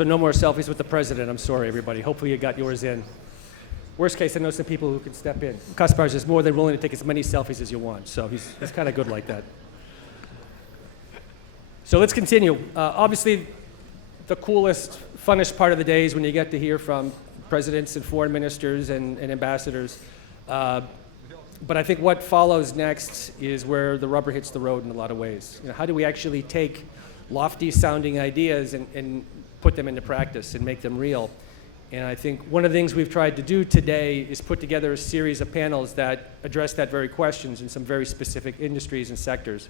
So no more selfies with the president. I'm sorry, everybody. Hopefully you got yours in. Worst case, I know some people who can step in. Kaspars is more than willing to take as many selfies as you want, so he's kind of good like that. So let's continue. Obviously, the coolest, funnest part of the day is when you get to hear from presidents and foreign ministers and ambassadors. But I think what follows next is where the rubber hits the road in a lot of ways. How do we actually take lofty sounding ideas and put them into practice and make them real? And I think one of the things we've tried to do today is put together a series of panels that address that very questions in some very specific industries and sectors.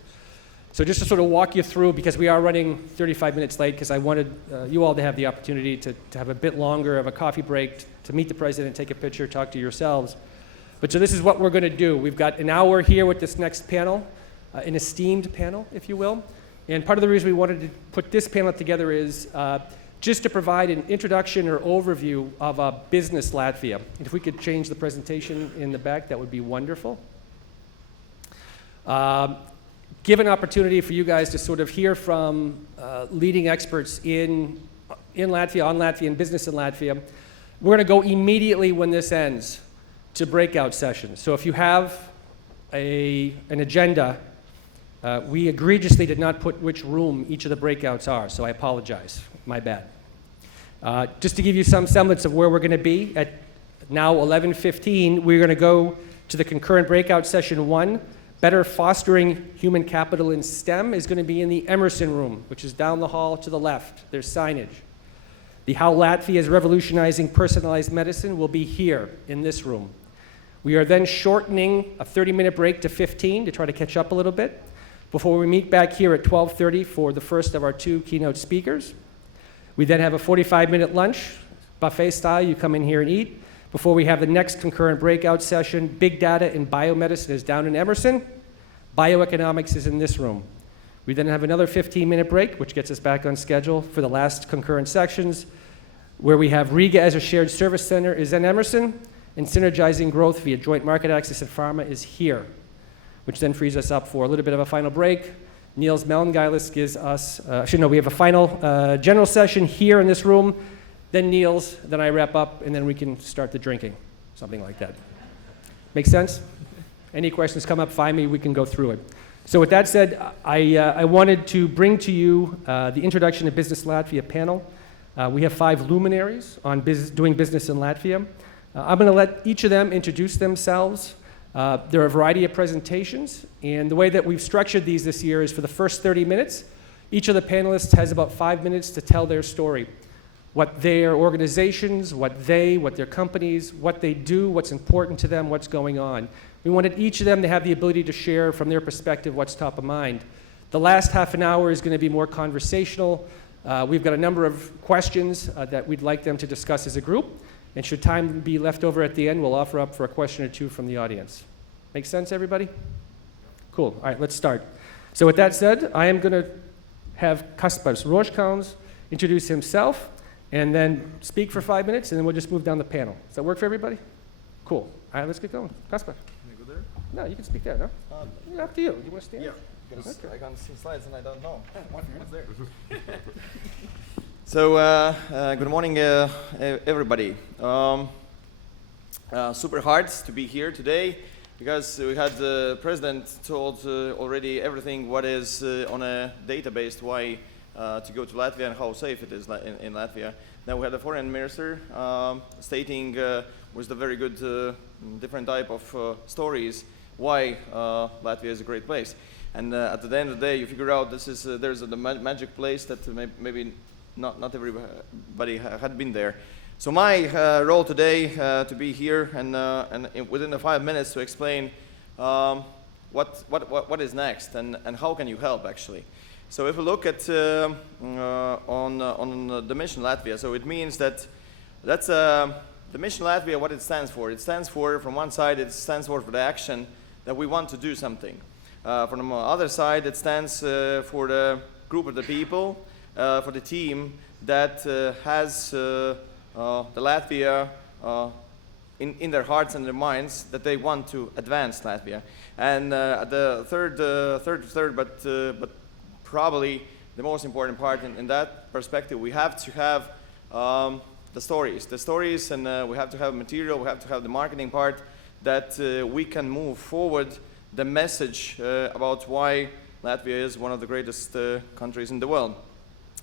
So just to sort of walk you through, because we are running 35 minutes late, because I wanted you all to have the opportunity to have a bit longer of a coffee break, to meet the president, take a picture, talk to yourselves. But so this is what we're going to do. We've got an hour here with this next panel, an esteemed panel, if you will. And part of the reason we wanted to put this panel together is just to provide an introduction or overview of business Latvia. And if we could change the presentation in the back, that would be wonderful. Give an opportunity for you guys to sort of hear from leading experts in Latvia, on Latvian business in Latvia. We're going to go immediately when this ends to breakout sessions. So if you have an agenda, we egregiously did not put which room each of the breakouts are, so I apologize. My bad. Just to give you some semblance of where we're going to be, at now 11:15, we're going to go to the concurrent breakout session 1. Better Fostering Human Capital in STEM is going to be in the Emerson room, which is down the hall to the left. There's signage. The How Latvia is Revolutionizing Personalized Medicine will be here in this room. We are then shortening a 30-minute break to 15 to try to catch up a little bit before we meet back here at 12:30 for the first of our 2 keynote speakers. We then have a 45-minute lunch, buffet style. You come in here and eat. Before we have the next concurrent breakout session, Big Data in Biomedicine is down in Emerson. Bioeconomics is in this room. We then have another 15-minute break, which gets us back on schedule for the last concurrent sections, where we have Riga as a shared service center is in Emerson, and Synergizing Growth via Joint Market Access and Pharma is here, which then frees us up for a little bit of a final break. Niels Mellengeilis gives us, we have a final general session here in this room, then Niels, then I wrap up, and then we can start the drinking, something like that. Make sense? Any questions come up, find me, we can go through it. So with that said, I wanted to bring to you the Introduction to Business Latvia panel. We have 5 luminaries on doing business in Latvia. I'm going to let each of them introduce themselves. There are a variety of presentations, and the way that we've structured these this year is for the first 30 minutes, each of the panelists has about 5 minutes to tell their story. What their organizations, what their companies, what they do, what's important to them, what's going on. We wanted each of them to have the ability to share from their perspective what's top of mind. The last half an hour is going to be more conversational. We've got a number of questions that we'd like them to discuss as a group. And should time be left over at the end, we'll offer up for a question or 2 from the audience. Make sense, everybody? Cool. All right, let's start. So with that said, I am going to have Kaspars Rožkalns introduce himself and then speak for 5 minutes, and then we'll just move down the panel. Does that work for everybody? Cool. All right, let's get going. Kaspar. Can I go there? No, you can speak there, no? Yeah, up to you. Do you want to stand? Yeah, because I can't see slides and I don't know what's there. So, good morning, everybody. Super hard to be here today because we had the president told already everything what is on a database, why to go to Latvia and how safe it is in Latvia. Now we had the foreign minister stating with the very good different type of stories why Latvia is a great place. And at the end of the day, you figure out there's the magic place that maybe not everybody had been there. So my role today to be here and within the 5 minutes to explain what is next and how can you help actually. So if we look at on the mission Latvia, so it means that's the mission Latvia. What it stands for? It stands for, from one side, it stands for the action that we want to do something. From the other side, it stands for the group of the people, for the team that has the Latvia in their hearts and their minds, that they want to advance Latvia. And the third, but probably the most important part. In that perspective, we have to have the stories, and we have to have material, we have to have the marketing part that we can move forward the message about why Latvia is one of the greatest countries in the world.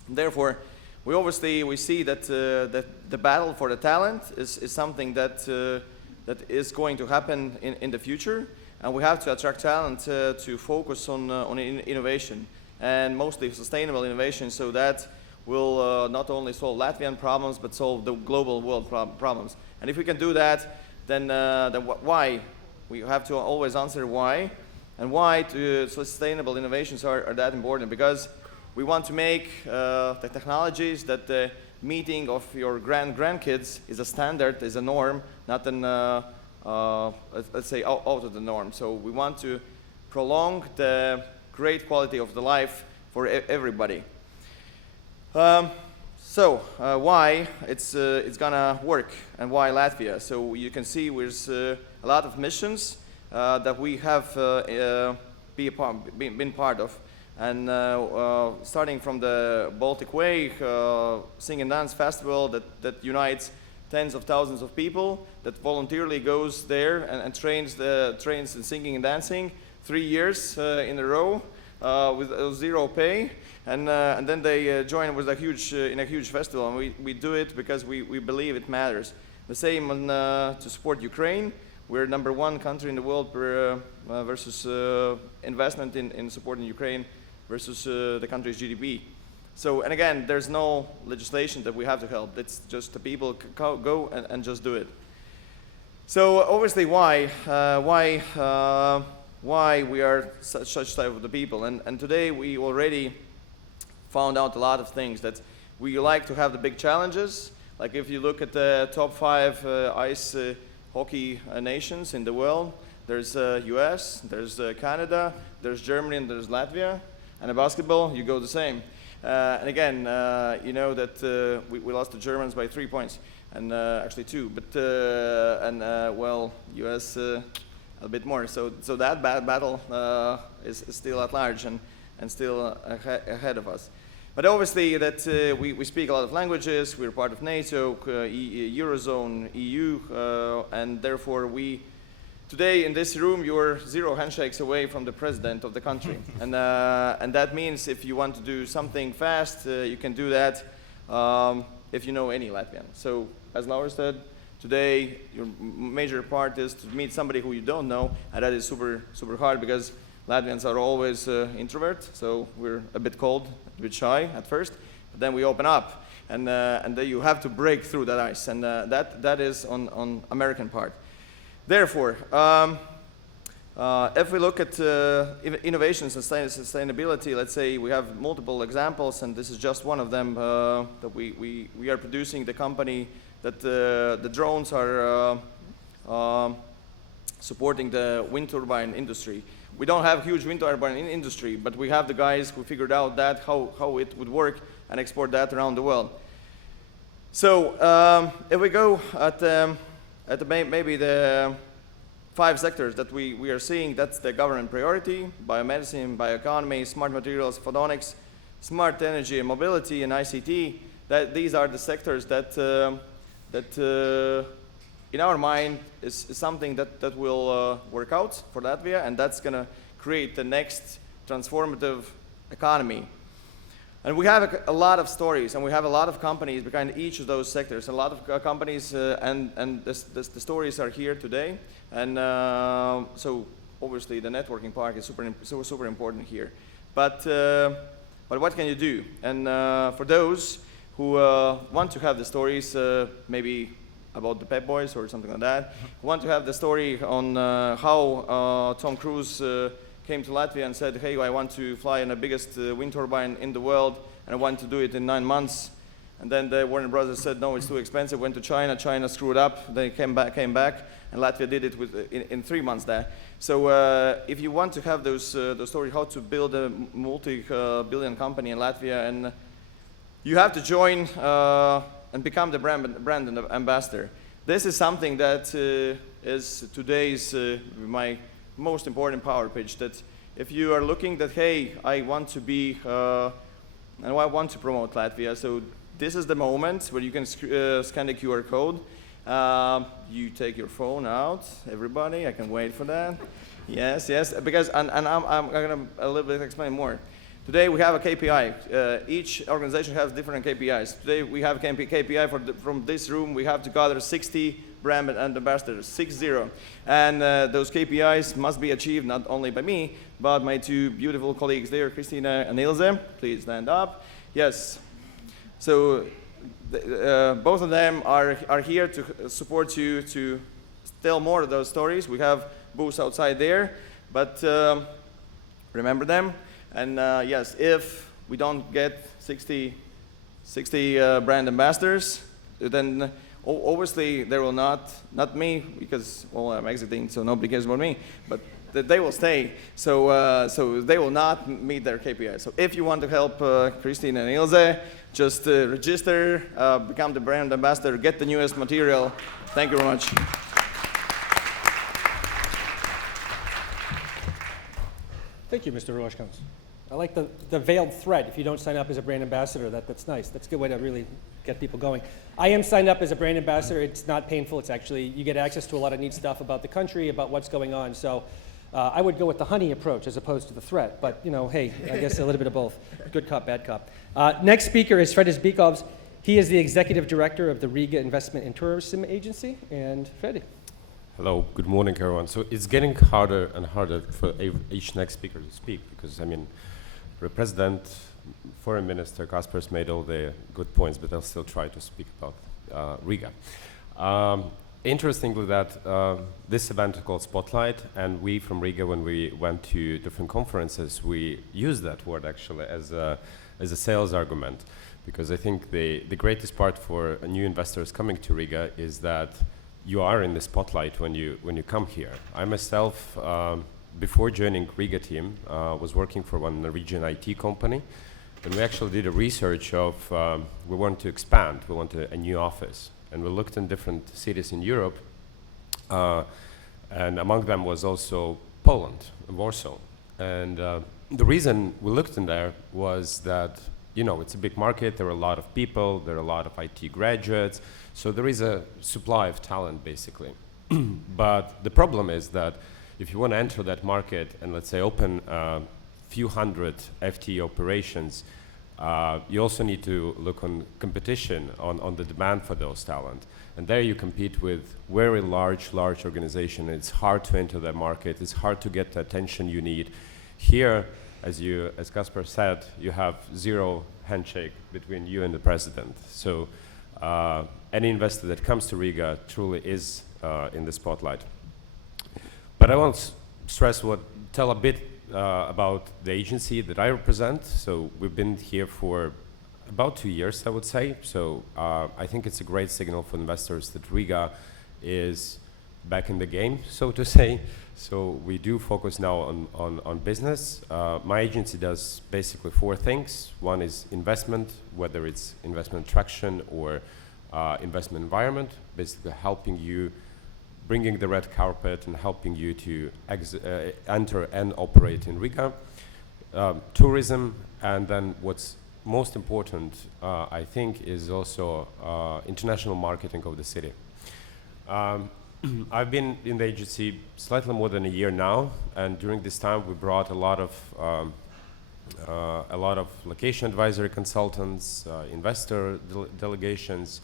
Therefore, we see that the battle for the talent is something that is going to happen in the future, and we have to attract talent to focus on innovation, and mostly sustainable innovation, so that will not only solve Latvian problems but solve the global world problems. And if we can do that, then why? We have to always answer why, and why sustainable innovations are that important, because we want to make the technologies that the meeting of your grandkids is a standard, is a norm, not an, let's say, out of the norm. So we want to prolong the great quality of the life for everybody. Why it's gonna work, and why Latvia? So you can see there's a lot of missions that we have been part of. And starting from the Baltic Way, Sing and Dance Festival that unites tens of thousands of people, that voluntarily goes there and trains in singing and dancing 3 years in a row with zero pay, and then they join with in a huge festival, and we do it because we believe it matters. The same to support Ukraine. We're #1 country in the world versus investment in supporting Ukraine versus the country's GDP. So, and again, there's no legislation that we have to help. It's just the people go and just do it. So obviously, why we are such type of the people? And today we already found out a lot of things, that we like to have the big challenges. Like if you look at the top 5 ice hockey nations in the world, there's US, there's Canada, there's Germany, and there's Latvia. And in basketball, you go the same. And again, you know that we lost the Germans by 3 points, and actually 2. But well, US a bit more. So that battle is still at large and still ahead of us. But obviously that we speak a lot of languages. We're part of NATO, Eurozone, EU, and therefore today in this room, you're 0 handshakes away from the president of the country. And that means if you want to do something fast, you can do that if you know any Latvian. So as Laura said, today your major part is to meet somebody who you don't know, and that is super hard, because Latvians are always introvert, so we're a bit cold, a bit shy at first, but then we open up, and then you have to break through that ice, and that is on American part. Therefore, if we look at innovations and sustainability, let's say we have multiple examples, and this is just one of them, that we are producing the company that the drones are supporting the wind turbine industry. We don't have huge wind turbine industry, but we have the guys who figured out that how it would work and export that around the world. So if we go at maybe the 5 sectors that we are seeing, that's the government priority: biomedicine, bioeconomy, smart materials, photonics, smart energy and mobility, and ICT. These are the sectors that in our mind is something that will work out for Latvia, and that's going to create the next transformative economy. And we have a lot of stories, and we have a lot of companies behind each of those sectors. A lot of companies, and the stories are here today. And so obviously the networking part is super important here. But what can you do? And for those who want to have the stories, maybe about the Pep Boys or something like that, who want to have the story on how Tom Cruise came to Latvia and said, hey, I want to fly in the biggest wind turbine in the world, and I want to do it in 9 months. And then the Warner Brothers said, no, it's too expensive, went to China screwed up, they came back, and Latvia did it in 3 months there. So if you want to have those stories, how to build a multi-billion company in Latvia, and you have to join and become the brand ambassador. This is something that is today's my most important power pitch, that if you are looking that, hey, I want to be and I want to promote Latvia. So this is the moment where you can scan the QR code. You take your phone out, everybody. I can wait for that. Yes, yes. Because I'm gonna a little bit explain more. Today we have a KPI. Each organization has different KPIs. Today we have KPI from this room. We have to gather 60 brand ambassadors, 60. And those KPIs must be achieved not only by me, but my two beautiful colleagues there, Christina and Ilse. Please stand up. Yes. So both of them are here to support you to tell more of those stories. We have booths outside there, but remember them. And yes, if we don't get 60 brand ambassadors, then obviously there will not me, because, well, I'm exiting, so nobody cares about me, but they will stay, so they will not meet their KPI. So if you want to help Christine and Ilse, just register, become the brand ambassador, get the newest material. Thank you very much. Thank you, Mr. Roshkans. I like the veiled threat. If you don't sign up as a brand ambassador, that's nice. That's a good way to really get people going. I am signed up as a brand ambassador. It's not painful. It's actually, you get access to a lot of neat stuff about the country, about what's going on. So I would go with the honey approach as opposed to the threat. But, you know, hey, I guess a little bit of both. Good cop, bad cop. Next speaker is Fredis Bikovs. He is the executive director of the Riga Investment and Tourism Agency. And Freddy. Hello, good morning, everyone. So it's getting harder and harder for each next speaker to speak because, I mean, the President, Foreign Minister Kaspar's made all the good points, but I'll still try to speak about Riga. Interestingly, that this event is called Spotlight, and we from Riga, when we went to different conferences, we used that word actually as a sales argument, because I think the greatest part for new investors coming to Riga is that you are in the spotlight when you come here. I myself, before joining Riga team, was working for one Norwegian IT company, and we actually did a research of we want to expand, we want a new office, and we looked in different cities in Europe, and among them was also Poland, Warsaw, and the reason we looked in there was that, you know, it's a big market, there are a lot of people, there are a lot of IT graduates, so there is a supply of talent, basically. But the problem is that if you want to enter that market and, let's say, open a few hundred FTE operations, you also need to look on competition, on the demand for those talent. And there you compete with very large organization. It's hard to enter that market. It's hard to get the attention you need. Here, as Kaspar said, you have zero handshake between you and the president. So any investor that comes to Riga truly is in the spotlight. But I want to tell a bit about the agency that I represent. So we've been here for about 2 years, I would say. So I think it's a great signal for investors that Riga is back in the game, so to say. So we do focus now on business. My agency does basically 4 things. One is investment, whether it's investment traction or investment environment, basically helping you, bringing the red carpet and helping you to enter and operate in Riga. Tourism, and then what's most important, I think, is also international marketing of the city. I've been in the agency slightly more than a year now, and during this time we brought a lot of location advisory consultants, investor delegations.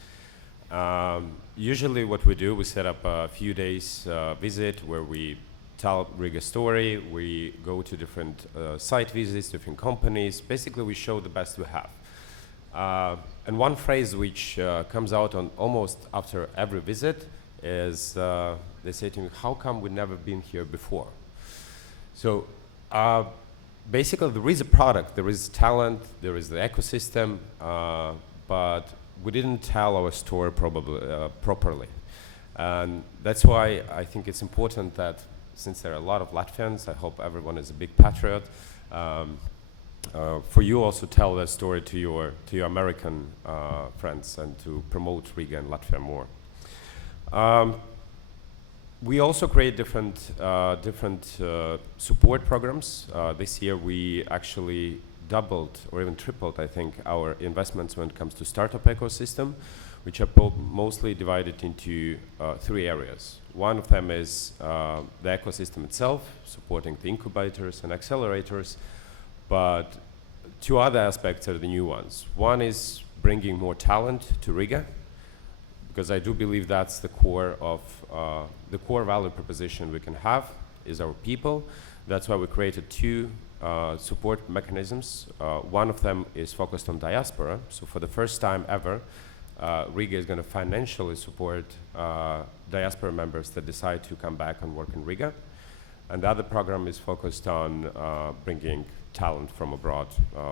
Usually what we do, we set up a few days visit where we tell Riga story, we go to different site visits, different companies. Basically we show the best we have. And one phrase which comes out on almost after every visit is they say to me, how come we've never been here before? So basically there is a product, there is talent, there is the ecosystem, but we didn't tell our story properly. And that's why I think it's important that, since there are a lot of Latvians, I hope everyone is a big patriot, for you also tell that story to your American friends and to promote Riga and Latvia more. We also create different support programs. This year we actually doubled or even tripled, I think, our investments when it comes to startup ecosystem, which are mostly divided into 3 areas. One of them is the ecosystem itself, supporting the incubators and accelerators, but 2 other aspects are the new ones. One is bringing more talent to Riga, because I do believe that's the core of the core value proposition we can have is our people. That's why we created 2 support mechanisms. One of them is focused on diaspora. So for the first time ever, Riga is going to financially support diaspora members that decide to come back and work in Riga. And the other program is focused on bringing talent from abroad,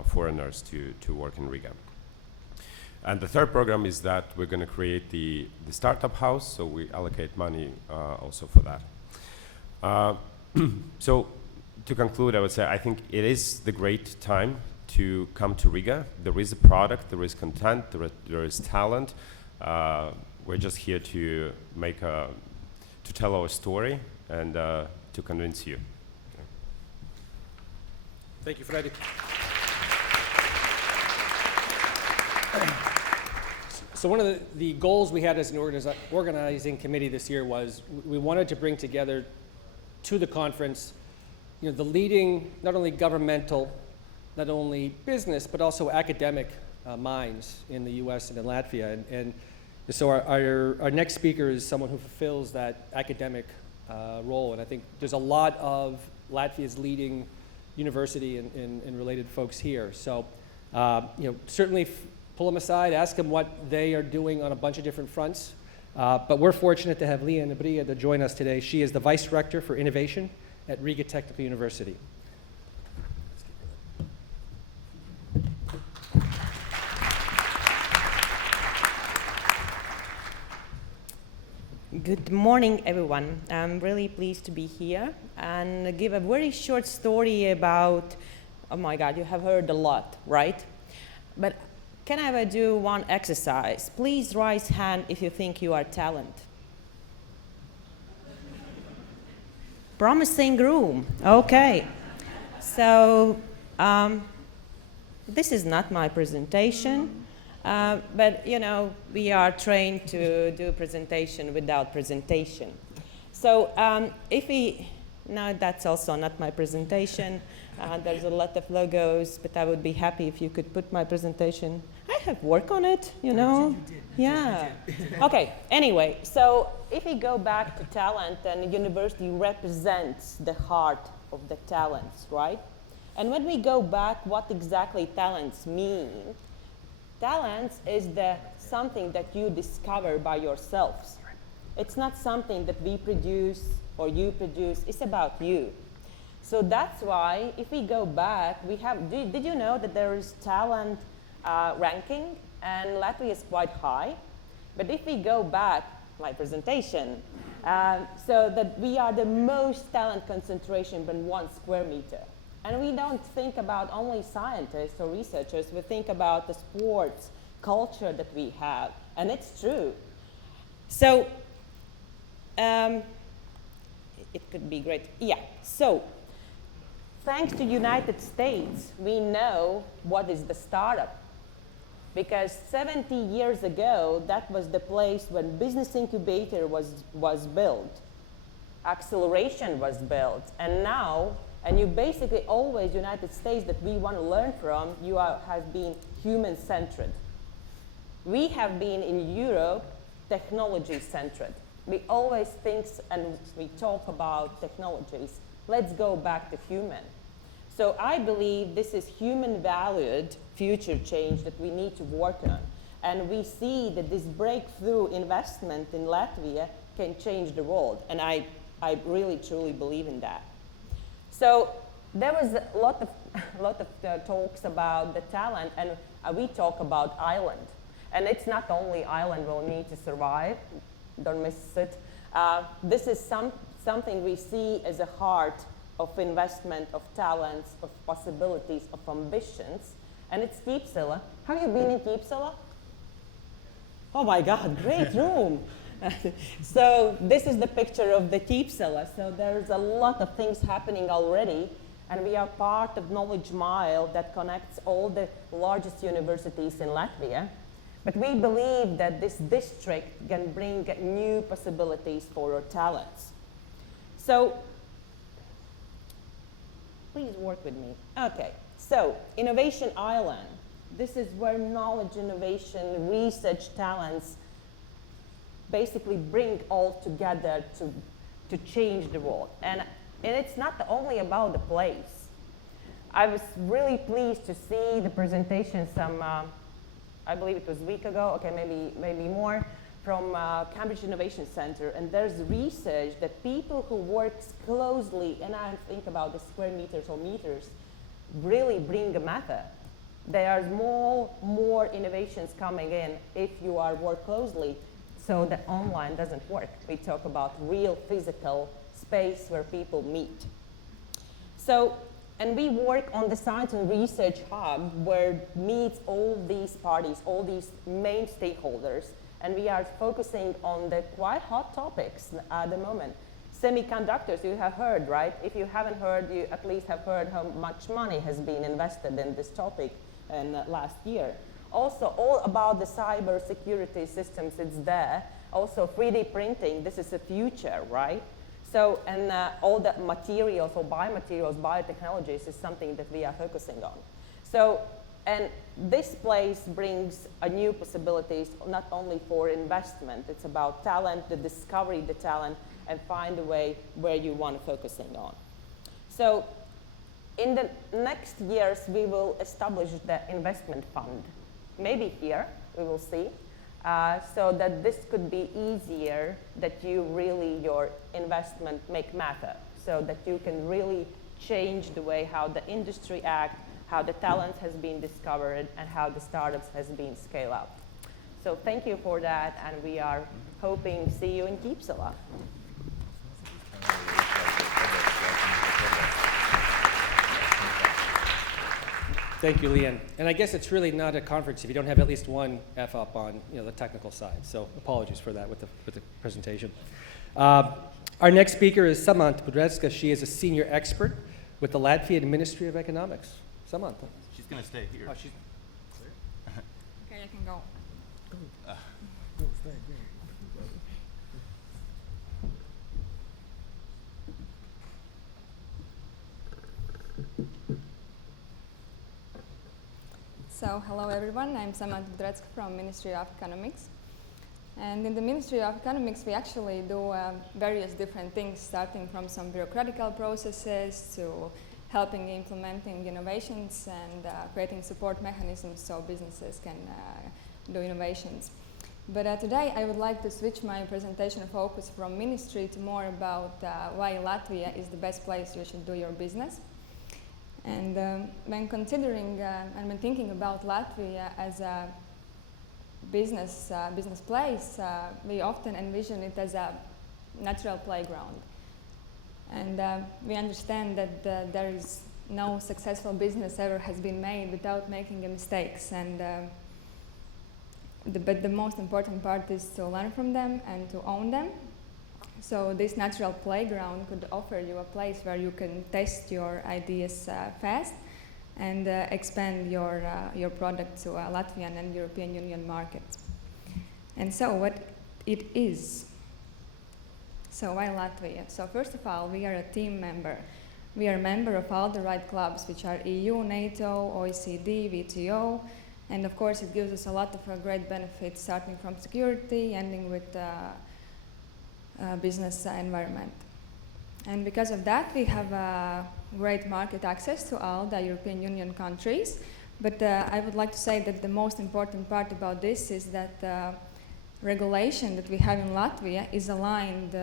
foreigners to work in Riga. And the third program is that we're going to create the startup house, so we allocate money also for that. So to conclude, I would say I think it is the great time to come to Riga. There is a product, there is content, there is talent. We're just here to to tell our story and to convince you. Okay. Thank you, Freddie. So one of the goals we had as an organizing committee this year was we wanted to bring together to the conference, the leading, not only governmental, not only business, but also academic minds in the U.S. and in Latvia. And so our next speaker is someone who fulfills that academic role. And I think there's a lot of Latvia's leading university and related folks here. So, certainly pull them aside, ask them what they are doing on a bunch of different fronts. But we're fortunate to have Leah Nabria to join us today. She is the Vice Rector for Innovation at Riga Technical University. Good morning, everyone. I'm really pleased to be here and give a very short story about, oh my God, you have heard a lot, right? But can I do one exercise? Please raise hand if you think you are talent. Promising room, okay. So this is not my presentation, but we are trained to do presentation without presentation. So no, that's also not my presentation. There's a lot of logos, but I would be happy if you could put my presentation. I have work on it, You did. Yeah. Okay, anyway, so if we go back to talent, then the university represents the heart of the talents, right? And when we go back, what exactly talents mean? Talents is something that you discover by yourselves. It's not something that we produce or you produce, it's about you. So that's why, if we go back, did you know that there is talent ranking, and Latvia is quite high? But if we go back, my presentation, so that we are the most talent concentration per 1 square meter. And we don't think about only scientists or researchers, we think about the sports culture that we have, and it's true. So, it could be great. Yeah, so, thanks to United States, we know what is the startup. Because 70 years ago, that was the place when business incubator was built, acceleration was built, and now, and you basically always, United States that we want to learn from, has been human-centered. We have been in Europe technology-centered. We always think and we talk about technologies. Let's go back to human. So I believe this is human-valued future change that we need to work on. And we see that this breakthrough investment in Latvia can change the world. And I really, truly believe in that. So there was a lot of talks about the talent, and we talk about island. And it's not only island will need to survive, don't miss it. This is something we see as a heart of investment, of talents, of possibilities, of ambitions. And it's Keepsilla. Have you been in Keepsilla? Oh my God, great room. So this is the picture of the Keepsilla. So there's a lot of things happening already. And we are part of Knowledge Mile that connects all the largest universities in Latvia. But we believe that this district can bring new possibilities for our talents. So, please work with me. Okay, so Innovation Island. This is where knowledge, innovation, research talents basically bring all together to change the world. And it's not only about the place. I was really pleased to see the presentation I believe it was a week ago, okay, maybe more, from Cambridge Innovation Center. And there's research that people who work closely, and I think about the square meters or meters, really bring a method. There are more innovations coming in if you work closely, so that online doesn't work. We talk about real physical space where people meet. So, and we work on the Science and Research Hub where meets all these parties, all these main stakeholders, and we are focusing on the quite hot topics at the moment. Semiconductors, you have heard, right? If you haven't heard, you at least have heard how much money has been invested in this topic in last year. Also, all about the cyber security systems, it's there. Also, 3D printing, this is the future, right? So, and all the materials or biomaterials, biotechnologies is something that we are focusing on. So, and this place brings a new possibilities, not only for investment, it's about talent, the discovery, the talent, and find a way where you want to focusing on. So, in the next years, we will establish the investment fund. Maybe here, we will see. So that this could be easier, that you really, your investment make matter, so that you can really change the way how the industry act, how the talent has been discovered, and how the startups has been scaled up. So thank you for that, and we are hoping to see you in Kipsala. Thank you, Leanne. And I guess it's really not a conference if you don't have at least one F up on the technical side. So apologies for that with the presentation. Our next speaker is Samantha Budrecka. She is a senior expert with the Latvian Ministry of Economics. Samantha. She's going to stay here. Oh, she's Okay, I can go. So, hello everyone, I'm Samantha Budrecka from Ministry of Economics. And in the Ministry of Economics, we actually do various different things, starting from some bureaucratical processes to helping implementing innovations and creating support mechanisms so businesses can do innovations. But today I would like to switch my presentation focus from ministry to more about why Latvia is the best place you should do your business. And when considering and when thinking about Latvia as a business place, we often envision it as a natural playground. And we understand that there is no successful business ever has been made without making mistakes. And but the most important part is to learn from them and to own them. So this natural playground could offer you a place where you can test your ideas fast and expand your product to Latvian and European Union markets. And so what it is. So why Latvia? So first of all, we are a team member. We are a member of all the right clubs, which are EU, NATO, OECD, WTO, and of course it gives us a lot of great benefits, starting from security, ending with business environment. And because of that, we have great market access to all the European Union countries. But I would like to say that the most important part about this is that regulation that we have in Latvia is aligned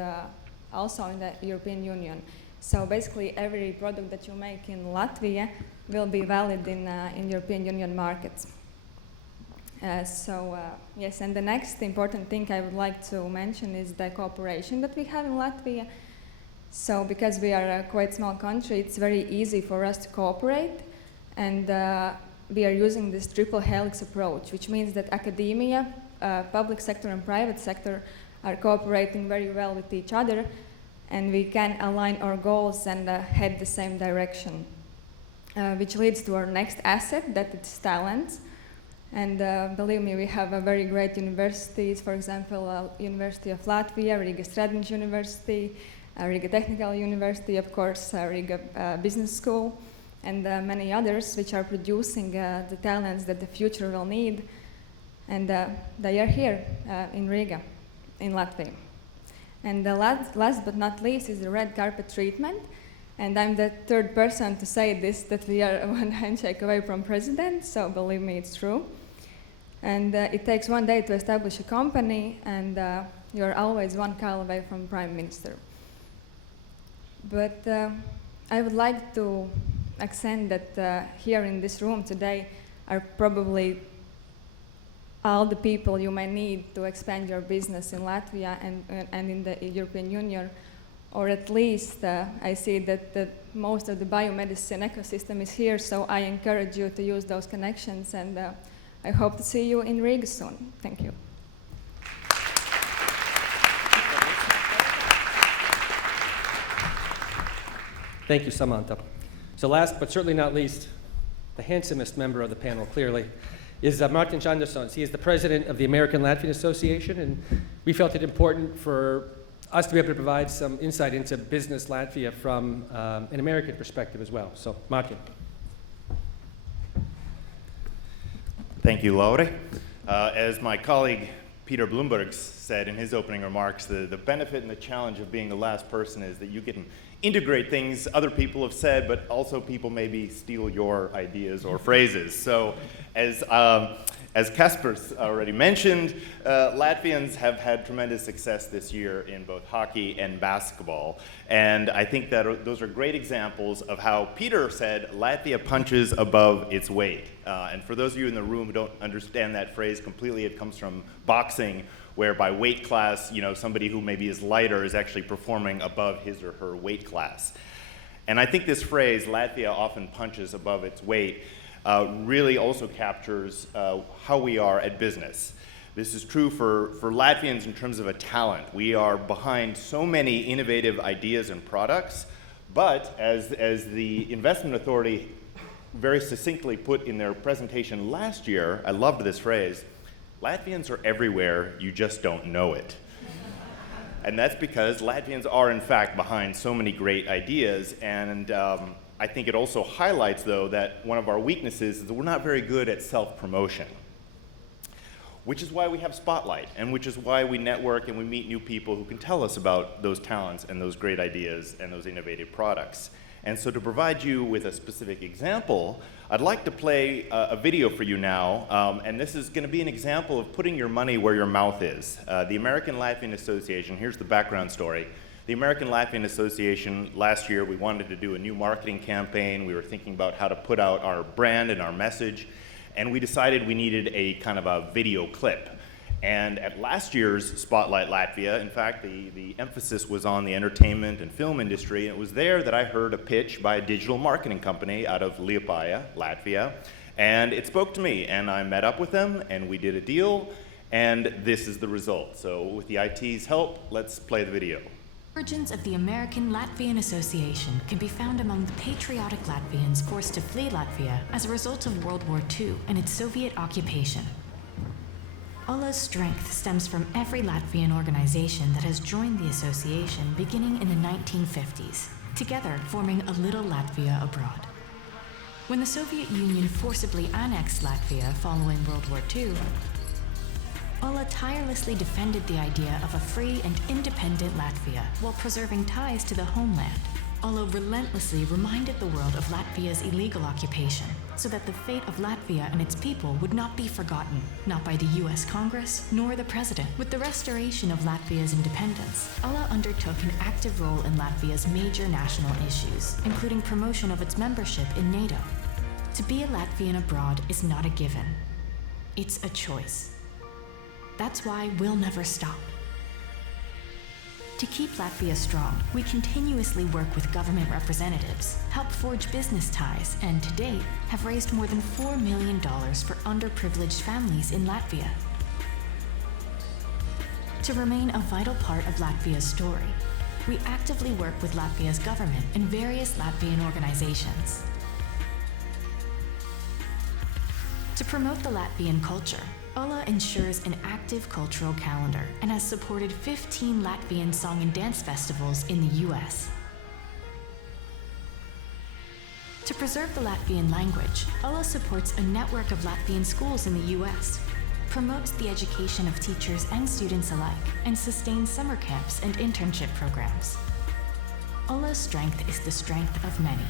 also in the European Union. So basically every product that you make in Latvia will be valid in European Union markets. Yes, and the next important thing I would like to mention is the cooperation that we have in Latvia. So because we are a quite small country, it's very easy for us to cooperate, and we are using this triple helix approach, which means that academia, public sector and private sector are cooperating very well with each other, and we can align our goals and head the same direction. which leads to our next asset, that it's talents. And believe me, we have a very great universities, for example, University of Latvia, Riga Stradiņš University, Riga Technical University, of course, Riga Business School, and many others which are producing the talents that the future will need. And they are here in Riga, in Latvia. And the last but not least is the red carpet treatment. And I'm the third person to say this, that we are one handshake away from president, so believe me, it's true. And it takes one day to establish a company, and you're always one call away from prime minister. But I would like to accent that here in this room today are probably all the people you may need to expand your business in Latvia and in the European Union, or at least I see that most of the biomedicine ecosystem is here, so I encourage you to use those connections, and I hope to see you in Riga soon. Thank you. Thank you, Samantha. So last but certainly not least, the handsomest member of the panel, clearly, is Martin Andersons. He is the president of the American Latvian Association, and we felt it important for us to be able to provide some insight into business Latvia from an American perspective as well. So, Martin. Thank you, Lauri. As my colleague Peter Bloomberg said in his opening remarks, the benefit and the challenge of being the last person is that you can integrate things other people have said, but also people maybe steal your ideas or phrases. So as Kasper's already mentioned, Latvians have had tremendous success this year in both hockey and basketball. And I think that those are great examples of how Peter said Latvia punches above its weight. And for those of you in the room who don't understand that phrase completely, it comes from boxing, where by weight class, somebody who maybe is lighter is actually performing above his or her weight class. And I think this phrase, Latvia often punches above its weight, really also captures how we are at business. This is true for Latvians in terms of a talent. We are behind so many innovative ideas and products, but as the Investment Authority very succinctly put in their presentation last year, I loved this phrase, Latvians are everywhere, you just don't know it. And that's because Latvians are in fact behind so many great ideas, and I think it also highlights, though, that one of our weaknesses is that we're not very good at self-promotion, which is why we have Spotlight, and which is why we network and we meet new people who can tell us about those talents and those great ideas and those innovative products. And so to provide you with a specific example, I'd like to play a video for you now, and this is going to be an example of putting your money where your mouth is. The American Latvian Association, here's the background story. The American Latvian Association, last year we wanted to do a new marketing campaign. We were thinking about how to put out our brand and our message, and we decided we needed a kind of a video clip. And at last year's Spotlight Latvia, in fact, the emphasis was on the entertainment and film industry, and it was there that I heard a pitch by a digital marketing company out of Liepāja, Latvia, and it spoke to me, and I met up with them, and we did a deal, and this is the result. So with the IT's help, let's play the video. Origins of the American Latvian Association can be found among the patriotic Latvians forced to flee Latvia as a result of World War II and its Soviet occupation. OLA's strength stems from every Latvian organization that has joined the association beginning in the 1950s, together forming a little Latvia abroad. When the Soviet Union forcibly annexed Latvia following World War II, OLA tirelessly defended the idea of a free and independent Latvia while preserving ties to the homeland. OLA relentlessly reminded the world of Latvia's illegal occupation so that the fate of Latvia and its people would not be forgotten, not by the US Congress nor the President. With the restoration of Latvia's independence, OLA undertook an active role in Latvia's major national issues, including promotion of its membership in NATO. To be a Latvian abroad is not a given. It's a choice. That's why we'll never stop. To keep Latvia strong, we continuously work with government representatives, help forge business ties, and to date, have raised more than $4 million for underprivileged families in Latvia. To remain a vital part of Latvia's story, we actively work with Latvia's government and various Latvian organizations. promote the Latvian culture, Ola ensures an active cultural calendar and has supported 15 Latvian song and dance festivals in the US. To preserve the Latvian language, Ola supports a network of Latvian schools in the US, promotes the education of teachers and students alike, and sustains summer camps and internship programs. Ola's strength is the strength of many.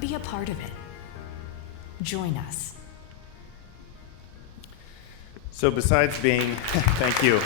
Be a part of it. Join us. So besides being, thank you.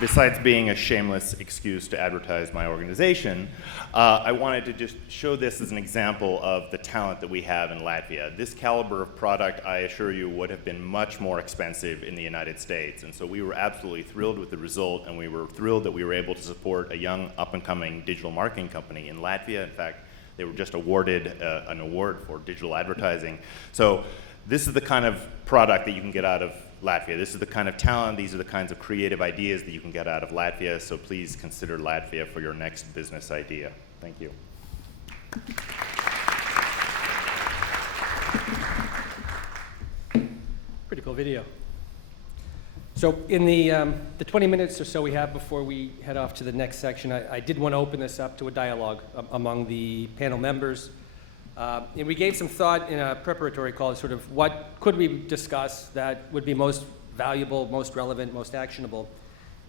Besides being a shameless excuse to advertise my organization, I wanted to just show this as an example of the talent that we have in Latvia. This caliber of product, I assure you, would have been much more expensive in the United States. And so we were absolutely thrilled with the result, and we were thrilled that we were able to support a young, up-and-coming digital marketing company in Latvia. In fact, they were just awarded an award for digital advertising. So this is the kind of product that you can get out of Latvia. This is the kind of talent, these are the kinds of creative ideas that you can get out of Latvia, so please consider Latvia for your next business idea. Thank you. Pretty cool video. So in the 20 minutes or so we have before we head off to the next section, I did want to open this up to a dialogue among the panel members. And we gave some thought in a preparatory call, sort of what could we discuss that would be most valuable, most relevant, most actionable.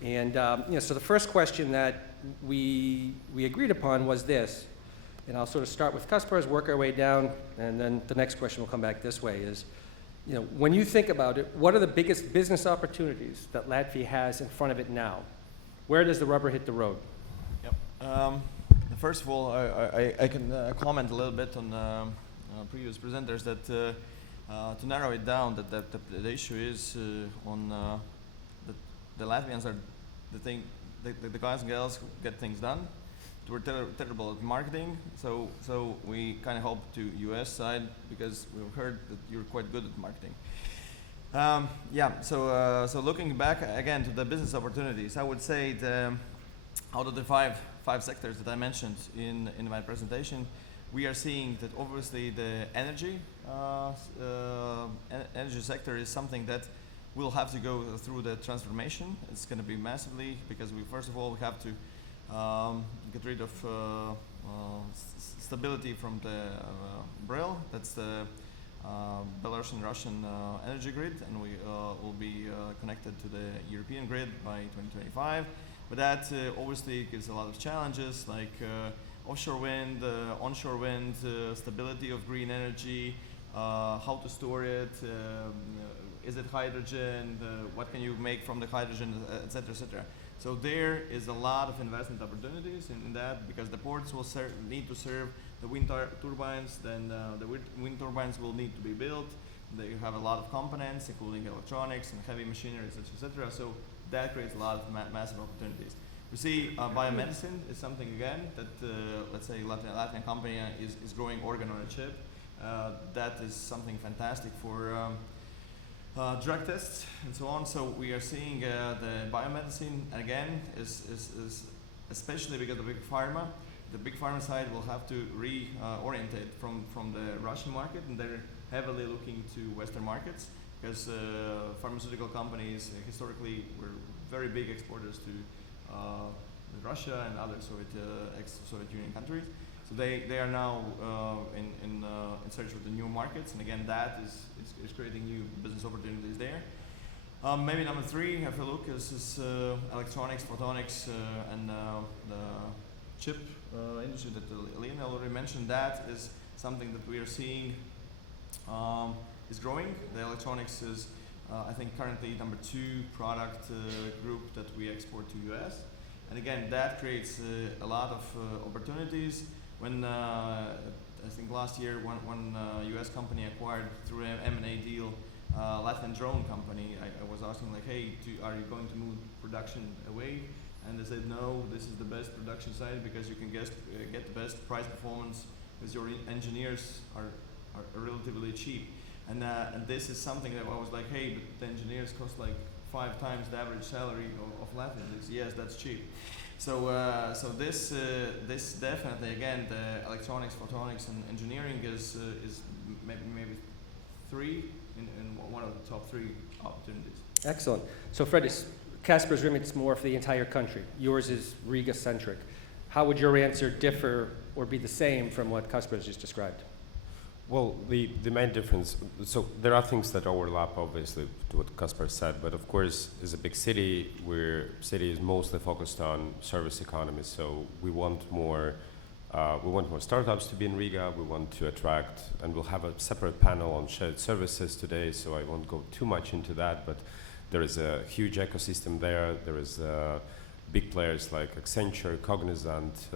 And so the first question that we agreed upon was this, and I'll sort of start with customers, work our way down, and then the next question will come back this way is, when you think about it, what are the biggest business opportunities that Latvia has in front of it now? Where does the rubber hit the road? Yep. First of all, I can comment a little bit on previous presenters that to narrow it down, that the issue is on the Latvians are the guys and girls who get things done. We're terrible at marketing, so we kind of hope to US side because we've heard that you're quite good at marketing. So looking back again to the business opportunities, I would say out of the five sectors that I mentioned in my presentation, we are seeing that obviously the energy sector is something that will have to go through the transformation. It's going to be massively because first of all we have to get rid of stability from the BRIL, that's the Belarusian Russian energy grid, and we will be connected to the European grid by 2025. But that obviously gives a lot of challenges like offshore wind, onshore wind, stability of green energy, how to store it, is it hydrogen, what can you make from the hydrogen, etc., etc. So there is a lot of investment opportunities in that because the ports will need to serve the wind turbines, then the wind turbines will need to be built. They have a lot of components, including electronics and heavy machinery, etc. So that creates a lot of massive opportunities. We see biomedicine is something again that let's say Latvian company is growing organ on a chip. That is something fantastic for drug tests and so on. So we are seeing the biomedicine again is especially because of big pharma. The big pharma side will have to reorientate from the Russian market, and they're heavily looking to Western markets because pharmaceutical companies historically were very big exporters to Russia and other ex-Soviet Union countries. So they are now in search of the new markets, and again that is creating new business opportunities there. Maybe number three, if you look, is electronics, photonics, and the chip industry that Lena already mentioned. That is something that we are seeing is growing. The electronics is I think currently number 2 product group that we export to US. And again, that creates a lot of opportunities. When I think last year, one US company acquired through an M&A deal Latvian drone company, I was asking like, hey, are you going to move production away? And they said, no, this is the best production site because you can get the best price performance because your engineers are relatively cheap. And this is something that I was like, hey, but the engineers cost like 5 times the average salary of Latvians. Yes, that's cheap. So this definitely, again, the electronics, photonics, and engineering is maybe three in one of the top three opportunities. Excellent. So Fred, Kaspar's remit's more for the entire country. Yours is Riga-centric. How would your answer differ or be the same from what Kaspar's just described? Well, the main difference, so there are things that overlap obviously to what Kaspar said, but of course, as a big city, where city is mostly focused on service economy, so we want more startups to be in Riga. We want to attract, and we'll have a separate panel on shared services today, so I won't go too much into that, but there is a huge ecosystem there. There is big players like Accenture, Cognizant,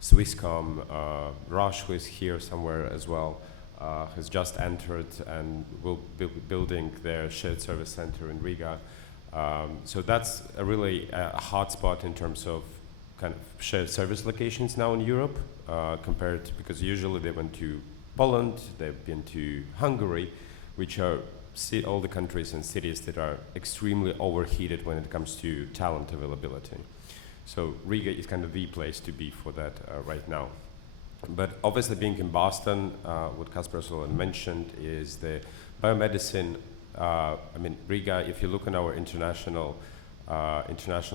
Swisscom, Roche, who is here somewhere as well, has just entered and will be building their shared service center in Riga. So that's a really hot spot in terms of kind of shared service locations now in Europe, compared to, because usually they went to Poland, they've been to Hungary, which are all the countries and cities that are extremely overheated when it comes to talent availability. So Riga is kind of the place to be for that right now. But obviously being in Boston, what Kaspar also mentioned is the biomedicine. I mean, Riga, if you look at our international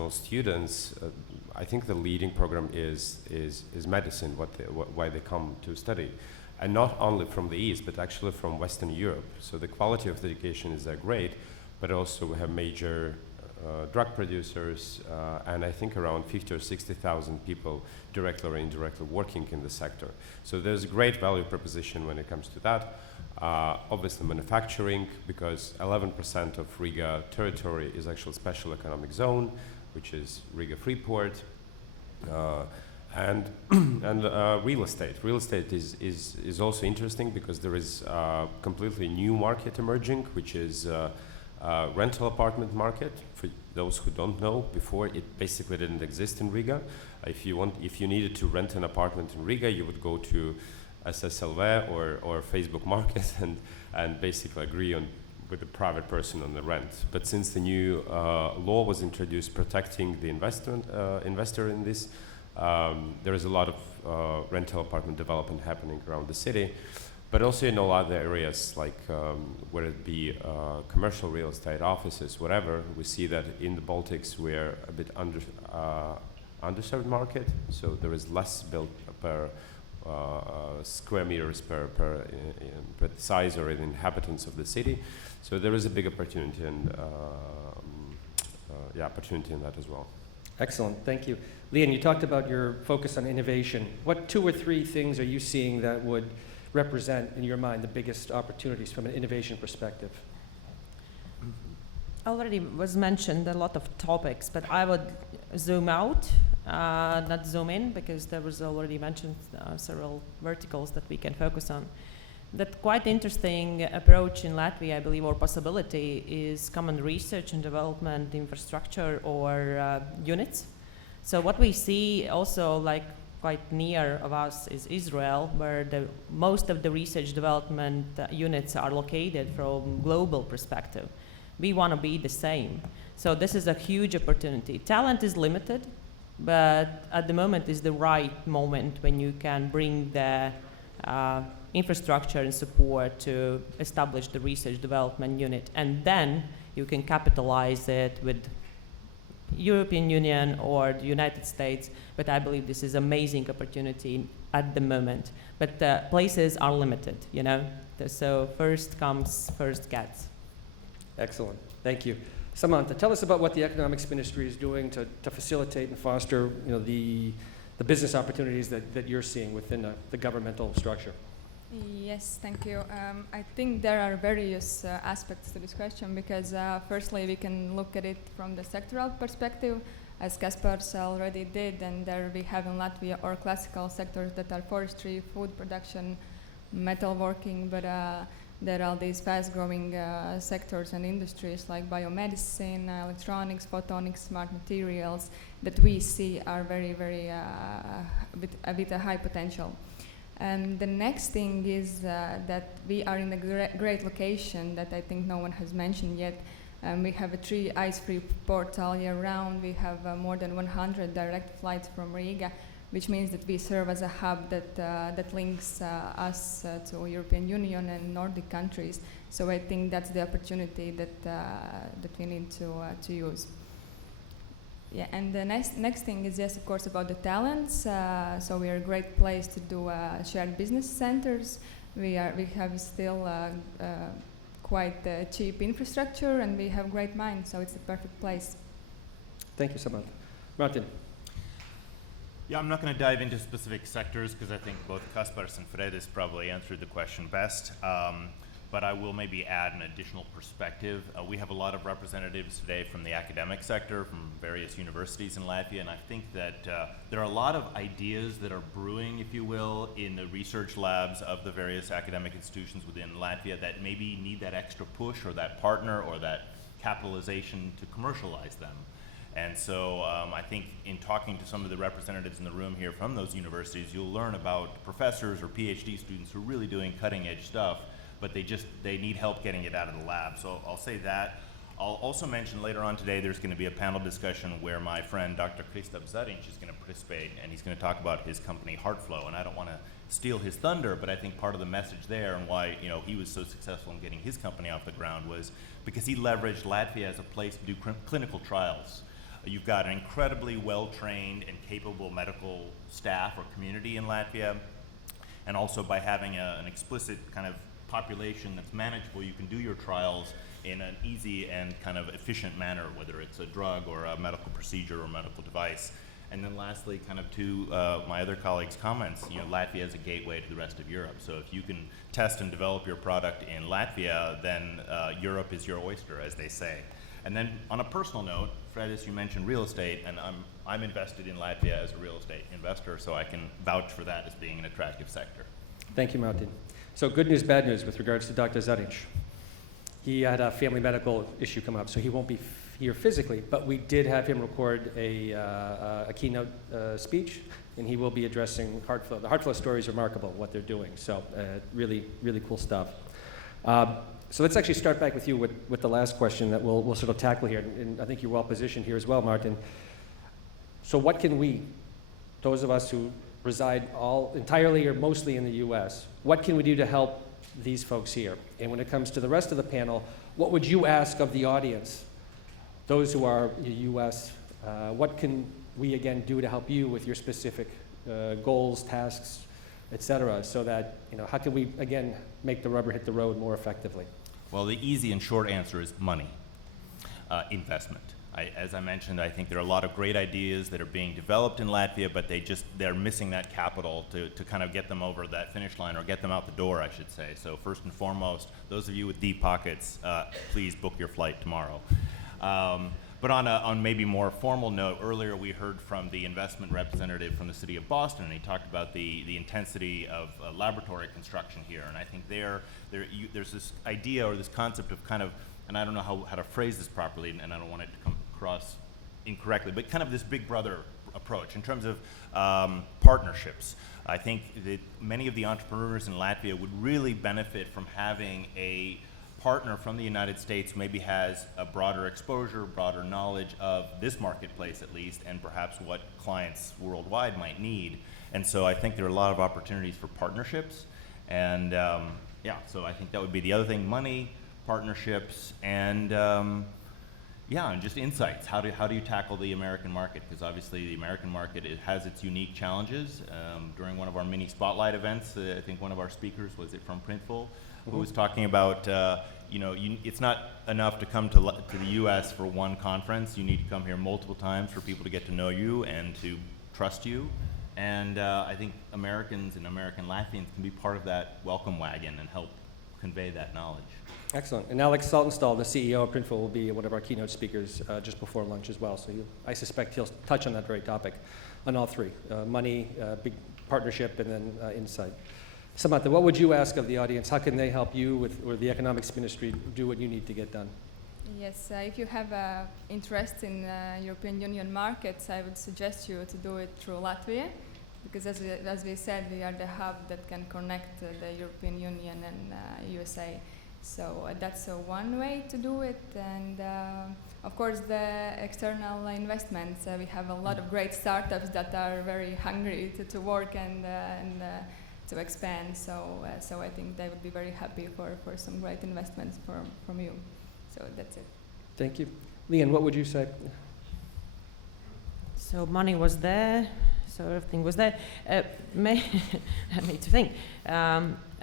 students, I think the leading program is medicine, why they come to study. And not only from the East, but actually from Western Europe. So the quality of the education is great, but also we have major drug producers, and I think around 50 or 60,000 people directly or indirectly working in the sector. So there's a great value proposition when it comes to that. Obviously manufacturing, because 11% of Riga territory is actually special economic zone, which is Riga Freeport, and real estate. Real estate is also interesting because there is a completely new market emerging, which is rental apartment market. For those who don't know, before it basically didn't exist in Riga. If you needed to rent an apartment in Riga, you would go to SSLV or Facebook Market and basically agree with the private person on the rent. But since the new law was introduced protecting the investor in this, there is a lot of rental apartment development happening around the city. But also in all other areas, like whether it be commercial real estate, offices, whatever, we see that in the Baltics we're a bit underserved market, so there is less built per square meters per size or in inhabitants of the city. So there is a big opportunity and opportunity in that as well. Excellent, thank you. Leon, you talked about your focus on innovation. What 2 or 3 things are you seeing that would represent, in your mind, the biggest opportunities from an innovation perspective? Already was mentioned a lot of topics, but I would zoom out, not zoom in, because there was already mentioned several verticals that we can focus on. That quite interesting approach in Latvia, I believe, or possibility is common research and development infrastructure or units. So what we see also, like quite near of us, is Israel, where most of the research development units are located from global perspective. We want to be the same. So this is a huge opportunity. Talent is limited, but at the moment is the right moment when you can bring the infrastructure and support to establish the research development unit, and then you can capitalize it with European Union or the United States, but I believe this is amazing opportunity at the moment. But places are limited, you know, so first comes, first gets. Excellent, thank you. Samantha, tell us about what the Economics Ministry is doing to facilitate and foster, you know, the business opportunities that you're seeing within the governmental structure. Yes, thank you. I think there are various aspects to this question because firstly we can look at it from the sectoral perspective, as Kaspar already did, and there we have in Latvia our classical sectors that are forestry, food production, metalworking, but there are these fast-growing sectors and industries like biomedicine, electronics, photonics, smart materials that we see are very, very with a high potential. And the next thing is that we are in a great location that I think no one has mentioned yet. We have a 3 ice-free ports all year round. We have more than 100 direct flights from Riga, which means that we serve as a hub that links us to European Union and Nordic countries. So I think that's the opportunity that we need to use. Yeah, and the next thing is just, of course, about the talents. So we are a great place to do shared business centers. We have still quite cheap infrastructure, and we have great minds, so it's the perfect place. Thank you, Samantha. Martin. Yeah, I'm not going to dive into specific sectors because I think both Kaspars and Fredis probably answered the question best. But I will maybe add an additional perspective. We have a lot of representatives today from the academic sector, from various universities in Latvia, and I think that there are a lot of ideas that are brewing, if you will, in the research labs of the various academic institutions within Latvia that maybe need that extra push or that partner or that capitalization to commercialize them. And so I think in talking to some of the representatives in the room here from those universities, you'll learn about professors or PhD students who are really doing cutting edge stuff, but they need help getting it out of the lab. So I'll say that. I'll also mention later on today there's going to be a panel discussion where my friend Dr. Kristaps Zariņš is going to participate, and he's going to talk about his company HeartFlow. And I don't want to steal his thunder, but I think part of the message there and why he was so successful in getting his company off the ground was because he leveraged Latvia as a place to do clinical trials. You've got an incredibly well-trained and capable medical staff or community in Latvia, and also by having an explicit kind of population that's manageable, you can do your trials in an easy and kind of efficient manner, whether it's a drug or a medical procedure or medical device. And then lastly, kind of to my other colleagues' comments, Latvia is a gateway to the rest of Europe. So if you can test and develop your product in Latvia, then Europe is your oyster, as they say. And then on a personal note, Fredis, you mentioned real estate, and I'm invested in Latvia as a real estate investor, so I can vouch for that as being an attractive sector. Thank you, Martin. So good news, bad news with regards to Dr. Zariņš. He had a family medical issue come up, so he won't be here physically, but we did have him record a keynote speech, and he will be addressing HeartFlow. The HeartFlow story is remarkable, what they're doing, so really, really cool stuff. So let's actually start back with you with the last question that we'll sort of tackle here, and I think you're well positioned here as well, Martin. So what can we, those of us who reside entirely or mostly in the US, what can we do to help these folks here? And when it comes to the rest of the panel, what would you ask of the audience, those who are US, what can we again do to help you with your specific goals, tasks, et cetera, so that, how can we again make the rubber hit the road more effectively? Well, the easy and short answer is money, investment. As I mentioned, I think there are a lot of great ideas that are being developed in Latvia, but they're missing that capital to kind of get them over that finish line, or get them out the door, I should say. So first and foremost, those of you with deep pockets, please book your flight tomorrow. But on maybe more formal note, earlier we heard from the investment representative from the city of Boston, and he talked about the intensity of laboratory construction here. And I think there's this idea or this concept of kind of, and I don't know how to phrase this properly, and I don't want it to come across incorrectly, but kind of this big brother approach in terms of partnerships. I think that many of the entrepreneurs in Latvia would really benefit from having a partner from the United States who maybe has a broader exposure, broader knowledge of this marketplace at least, and perhaps what clients worldwide might need. And so I think there are a lot of opportunities for partnerships. And so I think that would be the other thing: money, partnerships, and and just insights. How do you tackle the American market? Because obviously the American market, it has its unique challenges. During one of our mini spotlight events, I think one of our speakers, was it from Printful, who was talking about, it's not enough to come to the U.S. for one conference. You need to come here multiple times for people to get to know you and to trust you. And I think Americans and American Latvians can be part of that welcome wagon and help convey that knowledge. Excellent. And Alex Saltonstall, the CEO of Printful, will be one of our keynote speakers just before lunch as well. So I suspect he'll touch on that very topic, on all three: money, big partnership, and then insight. Samantha, what would you ask of the audience? How can they help you or the economics ministry do what you need to get done? Yes, if you have interest in European Union markets, I would suggest you to do it through Latvia, because as we said, we are the hub that can connect the European Union and USA. So that's one way to do it, and of course the external investments. We have a lot of great startups that are very hungry to work and to expand. So I think they would be very happy for some great investments from you. So that's it. Thank you. Leon, what would you say? So money was there, so everything was there. I need to think.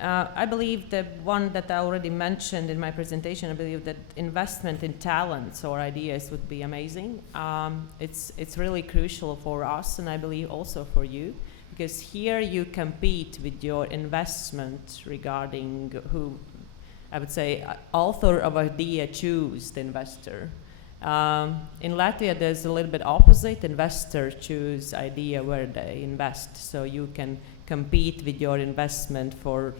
I believe the one that I already mentioned in my presentation, I believe that investment in talents or ideas would be amazing. It's really crucial for us, and I believe also for you, because here you compete with your investment regarding who, I would say, author of idea choose the investor. In Latvia, there's a little bit opposite. Investors choose idea where they invest, so you can compete with your investment for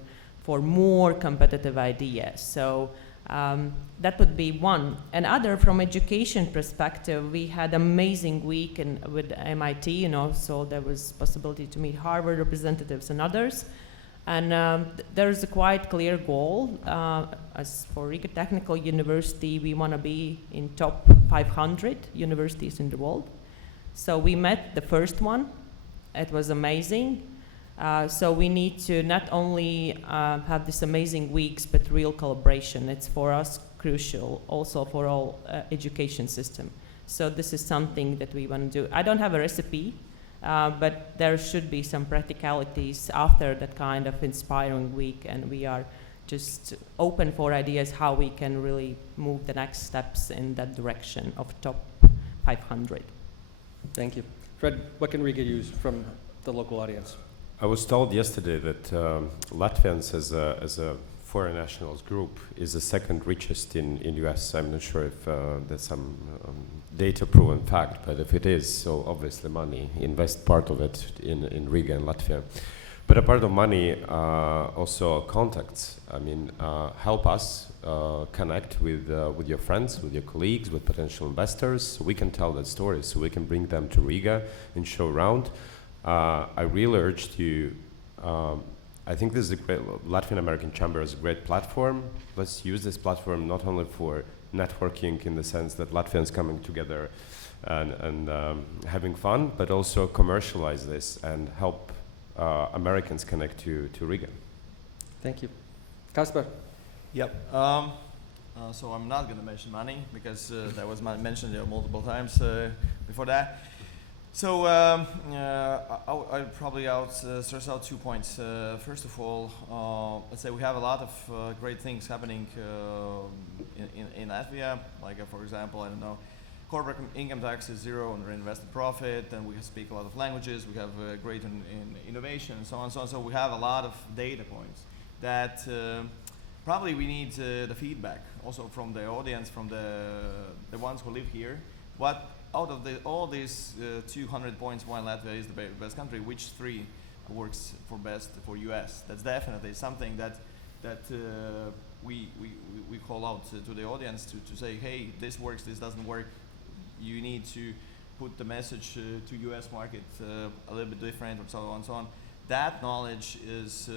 more competitive ideas. So that would be one. Another, from education perspective, we had amazing week with MIT, so there was possibility to meet Harvard representatives and others. And there's a quite clear goal. As for Riga Technical University, we want to be in top 500 universities in the world. So we met the first one. It was amazing. So we need to not only have these amazing weeks, but real collaboration. It's for us crucial, also for all education system. So this is something that we want to do. I don't have a recipe, but there should be some practicalities after that kind of inspiring week, and we are just open for ideas how we can really move the next steps in that direction of top 500. Thank you. Fred, what can Riga use from the local audience? I was told yesterday that Latvians as a foreign nationals group is the second richest in US. I'm not sure if there's some data proven fact, but if it is, so obviously money, invest part of it in Riga and Latvia. But a part of money, also contacts. I mean, help us connect with your friends, with your colleagues, with potential investors, so we can tell that story, so we can bring them to Riga and show around. I really urge you, I think this is a great, Latvian American Chamber is a great platform. Let's use this platform not only for networking in the sense that Latvians coming together and having fun, but also commercialize this and help Americans connect to Riga. Thank you. Kasper? Yep. So I'm not going to mention money because that was mentioned multiple times before that. So I'll probably stress out 2 points. First of all, let's say we have a lot of great things happening in Latvia. Like, for example, I don't know, corporate income tax is zero on reinvested profit, and we speak a lot of languages. We have great in innovation, and so on and so on. So we have a lot of data points that probably we need the feedback also from the audience, from the ones who live here. What out of all these 200 points, why Latvia is the best country, which three works for best for US? That's definitely something that we call out to the audience to say, hey, this works, this doesn't work. You need to put the message to US market a little bit different, and so on and so on. That knowledge is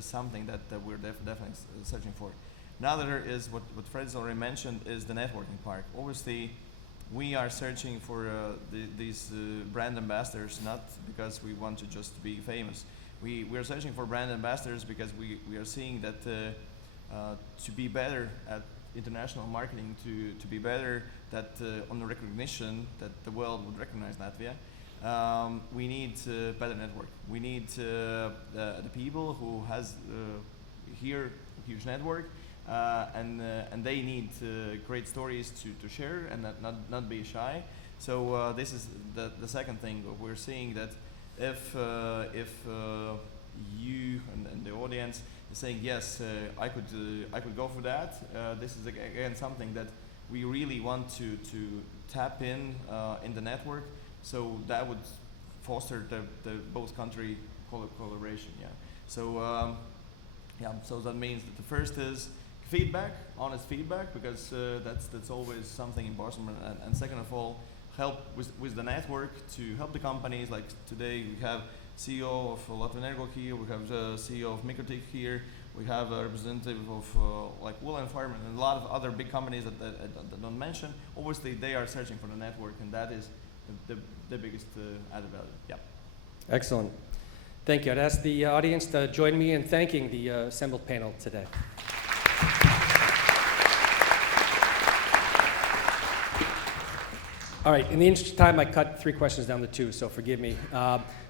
something that we're definitely searching for. Another is what Fred's already mentioned is the networking part. Obviously, we are searching for these brand ambassadors, not because we want to just be famous. We are searching for brand ambassadors because we are seeing that to be better at international marketing, to be better that on the recognition that the world would recognize Latvia, we need better network. We need the people who has here a huge network. And they need great stories to share and not be shy. So this is the second thing. We're seeing that if you and the audience is saying yes, I could go for that. This is again something that we really want to tap in the network. So that would foster the both country collaboration. Yeah. So So that means that the first is feedback, honest feedback, because that's always something important. And second of all, help with the network to help the companies. Like today we have CEO of Latvia here, we have the CEO of Mikrotik here, We have a representative of like Woolen Fireman and a lot of other big companies that don't mention. Obviously, they are searching for the network, and that is the biggest added value. Yeah. Excellent. Thank you. I'd ask the audience to join me in thanking the assembled panel today. All right, in the interest of time, I cut 3 questions down to 2, so forgive me.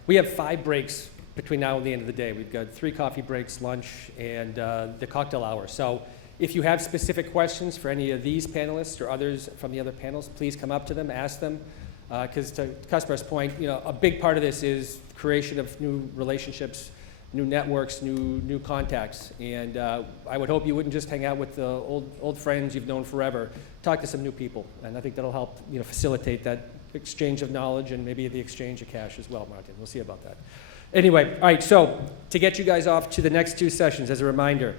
We have 5 breaks between now and the end of the day. We've got 3 coffee breaks, lunch, and the cocktail hour. So if you have specific questions for any of these panelists or others from the other panels, please come up to them, ask them. Because to Kaspar's point, a big part of this is creation of new relationships, new networks, new contacts. And I would hope you wouldn't just hang out with the old friends you've known forever. Talk to some new people, and I think that'll help facilitate that exchange of knowledge and maybe the exchange of cash as well, Martin. We'll see about that. Anyway, all right, so to get you guys off to the next 2 sessions, as a reminder,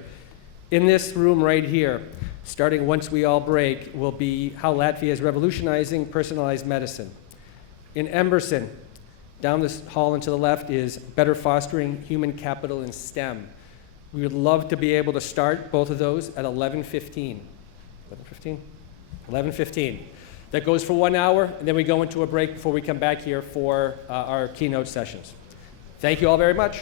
in this room right here, starting once we all break, will be how Latvia is revolutionizing personalized medicine. In Emberson, down this hall and to the left, is better fostering human capital in STEM. We would love to be able to start both of those at 11:15. 11:15? 11:15. That goes for 1 hour, and then we go into a break before we come back here for our keynote sessions. Thank you all very much.